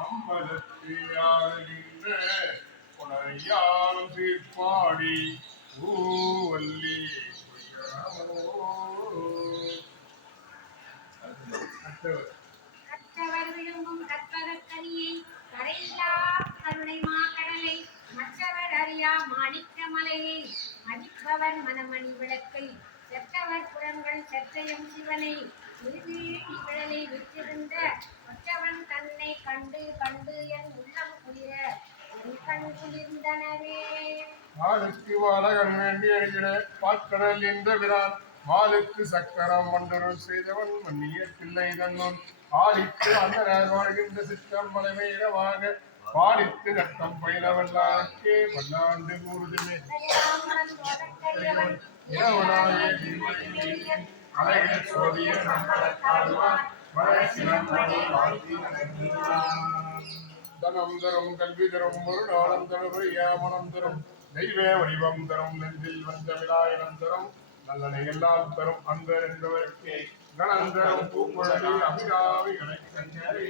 அம்பலத்து ஆடுகின்ற புனையாரும் சீர்பாடி ஊவல்லி கற்றவர் விழுங்கும் கற்பகக்கனியை கரையில்லா கருணை மாக்கடலை மற்றவர் அறியா மாணிக்க மலையை மதிப்பவர் மனமணி விளக்கை செற்றவர் புறங்கள் செற்றையும் சிவனை திருவீழி விழலை விற்றிருந்த மற்றவன் தன்னை கண்டு கண்டு என் உள்ளம் குளிர என் கண் குளிர்ந்தனவே. ஆளுக்கு வாழகன் வேண்டி எழுகிற பாக்கடல் என்ற விரான் மாலுக்கு சக்கரம் மண்டருள் செய்தவன் மன்னிய பிள்ளை தன்னும் ஆளித்து அந்தனர் வாழ்கின்ற சித்தம் மலைமையிடமாக பாலித்து நட்டம் பயிலவல்லாக்கே பல்லாண்டு கூறுதுமே அழகில் சோதிய தனம் தரும் கல்வி தரும் ஒரு நாளம் தரும் மனம் தரும் தெய்வ வடிவம் தரும் நெஞ்சில் வந்த விழாயிரம் தரும் நல்லனை எல்லாம் தரும் அன்பர் என்பவர்க்கே கணந்தரும் பூக்குழலில் அபிராமி கணக்கை